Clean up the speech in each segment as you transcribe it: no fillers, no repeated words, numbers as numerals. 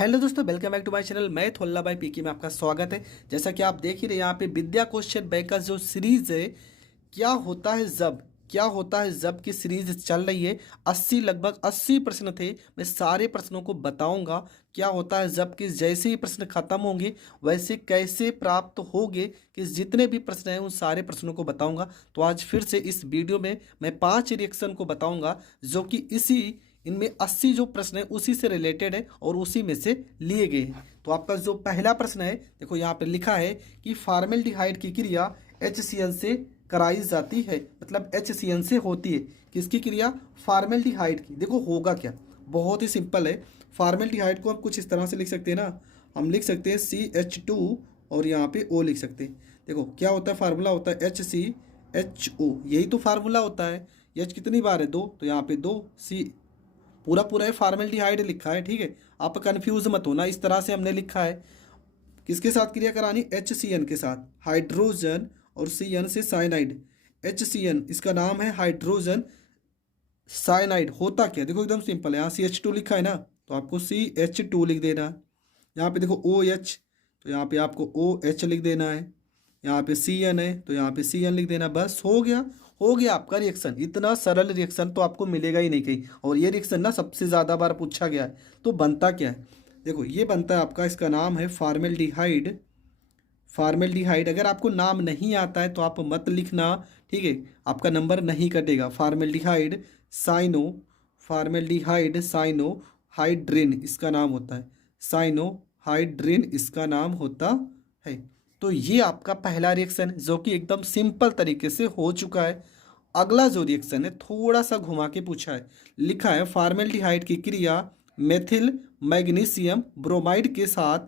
Hello दोस्तों, welcome back to my channel. मैं थोल्ला भाई पीकी में आपका स्वागत है। जैसा कि आप देख ही रहे हैं यहाँ पे विद्या क्वेश्चन बैंक का जो सीरीज है क्या होता है जब की सीरीज चल रही है। 80 लगभग 80 प्रश्न थे। मैं सारे प्रश्नों को बताऊंगा क्या होता है जब कि जैसे ही प्रश्न खत्म होंगे वैसे कैसे प्राप्त होंगे कि जितने भी प्रश्न हैं उन सारे प्रश्नों को बताऊंगा। तो आज फिर से इस वीडियो में मैं 5 रिएक्शन को बताऊंगा जो कि इनमें 80 जो प्रश्न है उसी से रिलेटेड है और उसी में से लिए गए हैं। तो आपका जो पहला प्रश्न है, देखो यहाँ पे लिखा है कि फॉर्मेल्डिहाइड की क्रिया HCl से कराई जाती है, मतलब HCl से होती है। किसकी क्रिया? फॉर्मेल्डिहाइड की। देखो होगा क्या, बहुत ही सिंपल है। फॉर्मेल्डिहाइड को हम कुछ इस तरह से लिख सकते हैं ना, हम लिख सकते हैं CH2 और यहाँ पे O लिख सकते हैं। देखो क्या होता है, फार्मूला होता है HCHO, यही तो फार्मूला होता है। H कितनी बार है? 2, तो यहाँ पे 2 C पूरा पूरा है फॉर्मेल्डिहाइड लिखा है। ठीक है, आप कंफ्यूज मत होना, इस तरह से हमने लिखा है। किसके साथ क्रिया करानी? HCN के साथ, हाइड्रोजन और CN से साइनाइड। HCN इसका नाम है हाइड्रोजन साइनाइड। होता क्या, देखो एकदम सिंपल है। यहाँ CH2 लिखा है ना, तो आपको CH2 लिख देना है। यहाँ पे देखो OH, तो यहाँ पे आपको OH लिख देना है। यहाँ पे CN है तो यहाँ पे CN लिख देना। बस हो गया आपका रिएक्शन। इतना सरल रिएक्शन तो आपको मिलेगा ही नहीं कहीं, और ये रिएक्शन ना सबसे ज़्यादा बार पूछा गया है। तो बनता क्या है, देखो ये बनता है आपका, इसका नाम है फॉर्मेल्डिहाइड। फॉर्मेल्डिहाइड अगर आपको नाम नहीं आता है तो आप मत लिखना, ठीक है, आपका नंबर नहीं कटेगा। Formaldehyde cyano, formaldehyde cyanohydrin इसका नाम होता है। साइनो हाइड्रिन इसका नाम होता है। तो ये आपका पहला रिएक्शन जो कि एकदम सिंपल तरीके से हो चुका है। अगला जो रिएक्शन है थोड़ा सा घुमा के पूछा है। लिखा है फॉर्मेल्डिहाइड की क्रिया मेथिल मैग्नीशियम ब्रोमाइड के साथ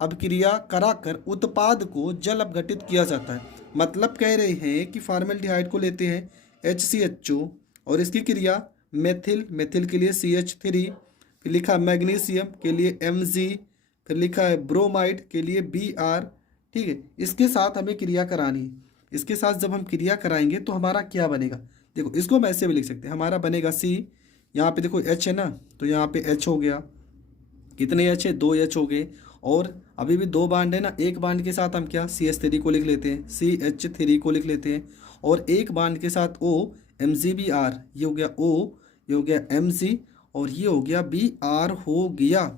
अभिक्रिया कराकर उत्पाद को जल अपघटित किया जाता है। मतलब कह रहे हैं कि फॉर्मेल्डिहाइड को लेते हैं HCHO और इसकी क्रिया मेथिल के लिए CH3, फिर लिखा मैग्नीशियम के लिए Mg, फिर लिखा है ब्रोमाइड के लिए Br। ठीक है, इसके साथ हमें क्रिया करानी है। इसके साथ जब हम क्रिया कराएंगे तो हमारा क्या बनेगा, देखो इसको हम ऐसे भी लिख सकते हैं। हमारा बनेगा C, यहाँ पे देखो H है ना, तो यहाँ पे H हो गया। कितने H है? 2 H हो गए। और अभी भी 2 बांड है ना, एक बांड के साथ हम क्या CH3 को लिख लेते हैं, CH3 को लिख लेते हैं। और एक बांड के साथ O MgBr, ये हो गया O, ये हो गया Mg और ये हो गया Br हो गया।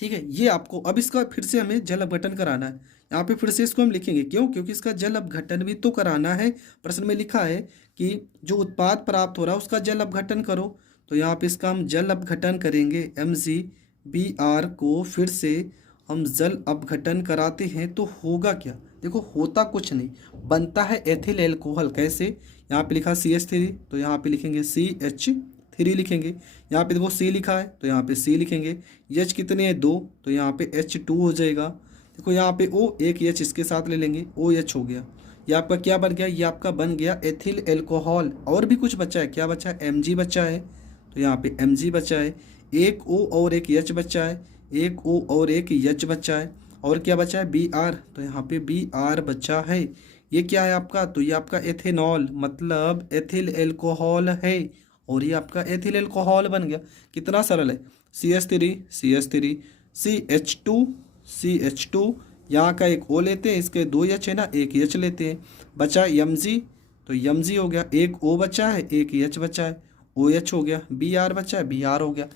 ठीक है, ये आपको अब इसका फिर से हमें जल अपघटन कराना है। यहाँ पे फिर से इसको हम लिखेंगे, क्यों? क्योंकि इसका जल अपघटन भी तो कराना है। प्रश्न में लिखा है कि जो उत्पाद प्राप्त हो रहा है उसका जल अपघटन करो। तो यहाँ पे इसका हम जल अपघटन करेंगे। MgBr को फिर से हम जल अपघटन कराते हैं तो होगा क्या, देखो होता कुछ नहीं, बनता है एथिल एल्कोहल। कैसे? यहाँ पे लिखा CH3 तो यहाँ पे लिखेंगे CH3 लिखेंगे। यहाँ पे देखो C लिखा है तो यहाँ पे C लिखेंगे। H कितने हैं? 2, तो यहाँ पे H2 हो जाएगा। देखो यहाँ पे O, एक H इसके साथ ले लेंगे, OH हो गया। ये आपका क्या बन गया? ये आपका बन गया एथिल एल्कोहल। और भी कुछ बचा है, क्या बचा है? Mg बचा है, तो यहाँ पे Mg बचा है। एक O और एक H बचा है, एक O और एक H बचा है। और क्या बचा है? Br, तो यहाँ पे Br बचा है। ये क्या है आपका? तो ये आपका एथेनॉल, मतलब एथिल एल्कोहल है। और ये आपका एथिल एल्कोहल बन गया। कितना सरल है। CH3 CH2 CH2, यहाँ का एक O लेते हैं, इसके 2 H है ना, एक H लेते हैं। बचा Mg, तो Mg हो गया। एक O बचा है, एक H बचा है, OH हो गया। Br बचा है, Br हो गया।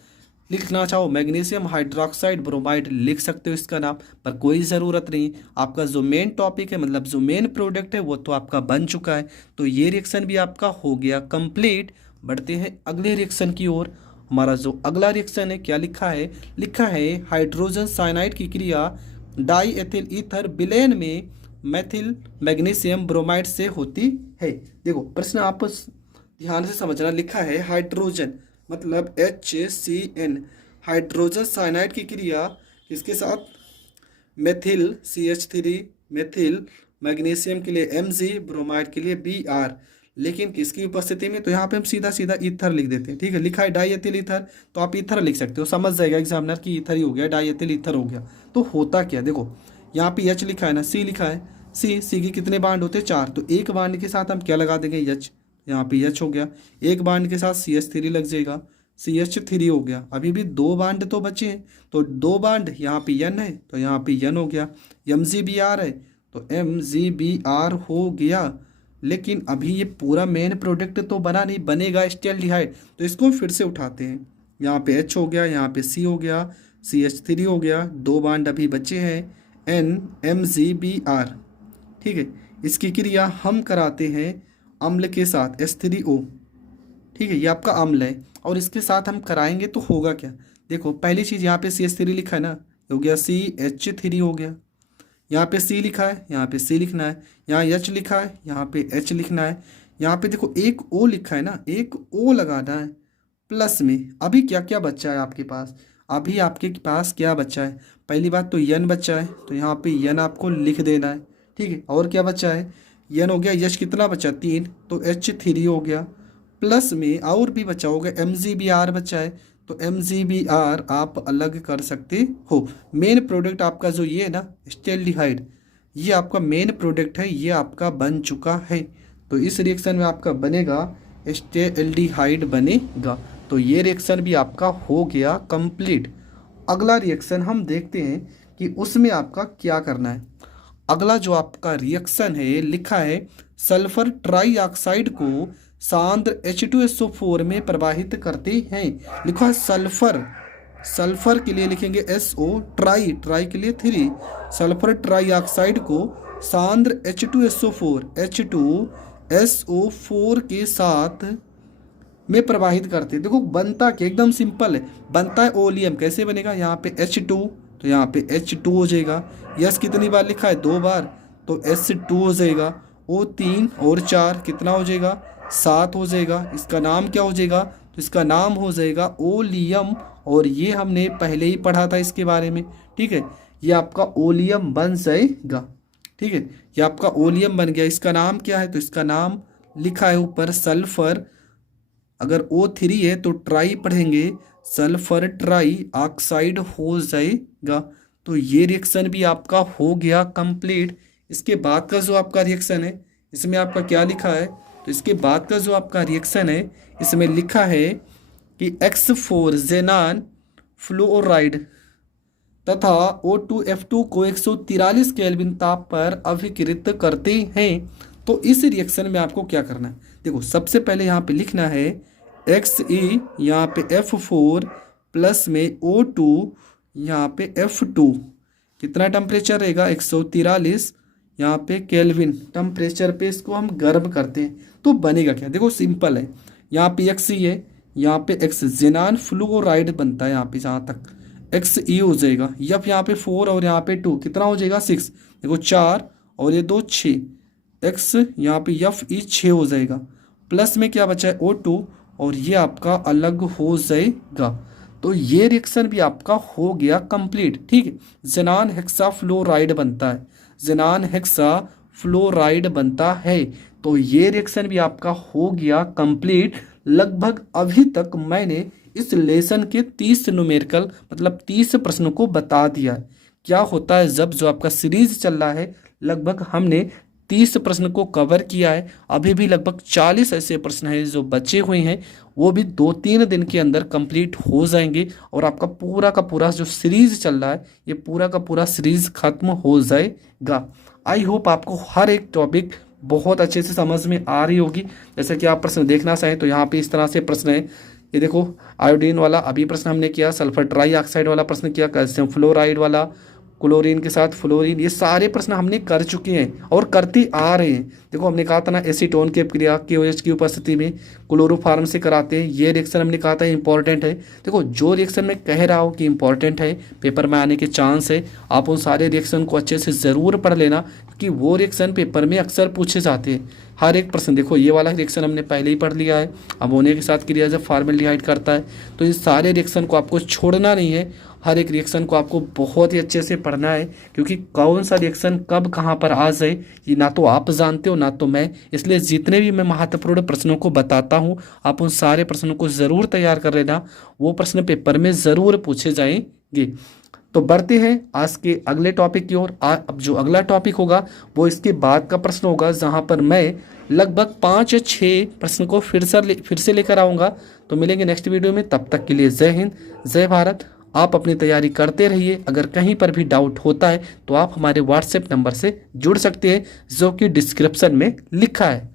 लिखना चाहो मैग्नीशियम हाइड्रोक्साइड ब्रोमाइड लिख सकते हो इसका नाम, पर कोई ज़रूरत नहीं। आपका जो मेन टॉपिक है, मतलब जो मेन प्रोडक्ट है वो तो आपका बन चुका है। तो ये रिएक्शन भी आपका हो गया कंप्लीट। बढ़ते हैं अगले रिएक्शन की ओर। हमारा जो अगला रिएक्शन है क्या लिखा है हाइड्रोजन साइनाइड की क्रिया डाई एथिल ईथर विलेन में मेथिल मैग्नीशियम ब्रोमाइड से होती है। देखो प्रश्न आप ध्यान से समझना। लिखा है हाइड्रोजन मतलब HCN, हाइड्रोजन साइनाइड की क्रिया इसके साथ मेथिल CH3, मेथिल मैग्नीशियम के लिए Mg, ब्रोमाइड के लिए Br, लेकिन किसकी उपस्थिति में? तो यहाँ पे हम सीधा सीधा ईथर लिख देते हैं। ठीक है, लिखा है डाई एथिल ईथर, तो आप ईथर लिख सकते हो, समझ जाएगा एग्जामिनर की ईथर ही हो गया, डाई एथिल ईथर हो गया। तो होता क्या, देखो यहाँ पे H लिखा है ना, C लिखा है। C के कितने बांड होते हैं? 4, तो एक बांड के साथ हम क्या लगा देंगे? H, यहाँ पे H हो गया। एक बांड के साथ CH3 लग जाएगा, CH3 हो गया। अभी भी 2 बांड तो बचे हैं, तो 2 बांड यहाँ पे N है तो यहाँ पे N हो गया। MgBr है तो MgBr हो गया। लेकिन अभी ये पूरा मेन प्रोडक्ट तो बना नहीं, बनेगा एस्टेल्डिहाइड, तो इसको फिर से उठाते हैं। यहाँ पे H हो गया, यहाँ पे C हो गया, CH3 हो गया, 2 बांड अभी बचे हैं NMgBr। ठीक है, इसकी क्रिया हम कराते हैं अम्ल के साथ H3O। ठीक है, ये आपका अम्ल है और इसके साथ हम कराएंगे तो होगा क्या। देखो पहली चीज़ यहाँ पे CH3 लिखा है ना, हो गया CH3 हो गया। यहाँ पे C लिखा है, यहाँ पे C लिखना है। यहाँ H लिखा है, यहाँ पे H लिखना है। यहाँ पे देखो एक O लिखा है ना, एक O लगाना है प्लस में। अभी क्या क्या बच्चा है आपके पास, अभी आपके पास क्या बच्चा है, पहली बात तो N बच्चा है तो यहाँ पे N आपको लिख देना है। ठीक है, और क्या बच्चा है, N हो गया, H कितना बचा 3 तो H3 हो गया, प्लस में और भी बचा होगा MgBr बचा है तो MgBr आप अलग कर सकते हो। मेन प्रोडक्ट आपका जो ये है ना एस्टेल्डिहाइड, ये आपका मेन प्रोडक्ट है, ये आपका बन चुका है। तो इस रिएक्शन में आपका बनेगा एस्टेल्डिहाइड बनेगा। तो ये रिएक्शन भी आपका हो गया कंप्लीट। अगला रिएक्शन हम देखते हैं कि उसमें आपका क्या करना है। अगला जो आपका रिएक्शन है लिखा है सल्फर ट्राईऑक्साइड को सांद्र H2SO4 में प्रवाहित करते हैं। लिखा है सल्फर, सल्फर के लिए लिखेंगे SO, ट्राई, ट्राई के लिए 3, सल्फर ट्राईऑक्साइड को सांद्र H2SO4 H2SO4 के साथ में प्रवाहित करते हैं। देखो बनता क्या, एकदम सिंपल है, बनता है ओलियम। कैसे बनेगा, यहाँ पे H2 तो यहाँ पे H2 हो जाएगा। यस कितनी बार लिखा है, 2 बार तो S2 हो जाएगा। O 3 और 4 कितना हो जाएगा, 7 हो जाएगा। इसका नाम क्या हो जाएगा, तो इसका नाम हो जाएगा ओलियम। और ये हमने पहले ही पढ़ा था इसके बारे में। ठीक है, ये आपका ओलियम बन जाएगा। ठीक है, ये आपका ओलियम बन गया। इसका नाम क्या है, तो इसका नाम लिखा है ऊपर सल्फर। अगर O3 है तो ट्राई पढ़ेंगे, सल्फर ट्राई ऑक्साइड हो जाएगा। तो ये रिएक्शन भी आपका हो गया कंप्लीट। इसके बाद का जो आपका रिएक्शन है इसमें आपका क्या लिखा है, तो इसके बाद का जो आपका रिएक्शन है इसमें लिखा है कि X4 जेनान फ्लोराइड तथा O2F2 को 143 केल्विन ताप पर अभिकृत करते हैं। तो इस रिएक्शन में आपको क्या करना है, देखो सबसे पहले यहाँ पे लिखना है Xe, यहाँ पे F4 प्लस में O2, यहाँ पे F2, कितना टेम्परेचर रहेगा 143 यहाँ पे केल्विन टेम्परेचर पे इसको हम गर्म करते हैं। तो बनेगा क्या, देखो सिंपल है, यहाँ पे Xe है, यहाँ पे X जेनान फ्लोराइड बनता है। यहाँ पे जहाँ तक Xe हो जाएगा, यफ यहाँ पे 4 और यहाँ पे 2 कितना हो जाएगा 6, देखो 4 और ये 2 6, X यहाँ पे Fe 6 हो जाएगा। प्लस में क्या बचा है O2 और ये आपका अलग हो जाएगा। तो ये रिएक्शन भी आपका हो गया कंप्लीट। ठीक है, जेनान हेक्सा फ्लोराइड बनता है, जेनान हेक्सा फ्लोराइड बनता है। तो ये रिएक्शन भी आपका हो गया कंप्लीट। लगभग अभी तक मैंने इस लेसन के 30 न्यूमेरिकल मतलब 30 प्रश्नों को बता दिया है। क्या होता है जब जो आपका सीरीज चल रहा है, लगभग हमने 30 प्रश्न को कवर किया है। अभी भी लगभग 40 ऐसे प्रश्न हैं जो बचे हुए हैं, वो भी 2-3 दिन के अंदर कंप्लीट हो जाएंगे और आपका पूरा का पूरा जो सीरीज चल रहा है ये पूरा का पूरा सीरीज खत्म हो जाएगा। आई होप आपको हर एक टॉपिक बहुत अच्छे से समझ में आ रही होगी। जैसे कि आप प्रश्न देखना चाहें तो यहाँ पे इस तरह से प्रश्न है, ये देखो आयोडीन वाला अभी प्रश्न हमने किया, सल्फर ट्राईऑक्साइड वाला प्रश्न किया, कैल्शियम फ्लोराइड वाला, क्लोरीन के साथ फ्लोरीन, ये सारे प्रश्न हमने कर चुके हैं और करते आ रहे हैं। देखो हमने कहा था ना एसीटोन की अपक्रिया KOH की उपस्थिति में क्लोरोफार्म से कराते हैं, ये रिएक्शन हमने कहा था इंपॉर्टेंट है। देखो जो रिएक्शन मैं कह रहा हूँ कि इंपॉर्टेंट है, पेपर में आने के चांस है, आप उन सारे रिएक्शन को अच्छे से ज़रूर पढ़ लेना क्योंकि वो रिएक्शन पेपर में अक्सर पूछे जाते हैं। हर एक प्रश्न, देखो ये वाला रिएक्शन हमने पहले ही पढ़ लिया है, अमोनिया के साथ क्रिया जब फॉर्मेल्डिहाइड करता है। तो इस सारे रिएक्शन को आपको छोड़ना नहीं है, हर एक रिएक्शन को आपको बहुत ही अच्छे से पढ़ना है क्योंकि कौन सा रिएक्शन कब कहाँ पर आ जाए ये ना तो आप जानते हो ना तो मैं। इसलिए जितने भी मैं महत्वपूर्ण प्रश्नों को बताता हूँ आप उन सारे प्रश्नों को ज़रूर तैयार कर लेना, वो प्रश्न पेपर में ज़रूर पूछे जाएंगे। तो बढ़ते हैं आज के अगले टॉपिक की ओर। अब जो अगला टॉपिक होगा वो इसके बाद का प्रश्न होगा जहाँ पर मैं लगभग 5 या 6 प्रश्न को फिर से लेकर आऊँगा। तो मिलेंगे नेक्स्ट वीडियो में, तब तक के लिए जय हिंद, जय भारत। आप अपनी तैयारी करते रहिए। अगर कहीं पर भी डाउट होता है तो आप हमारे व्हाट्सएप नंबर से जुड़ सकते हैं, जो कि डिस्क्रिप्शन में लिखा है।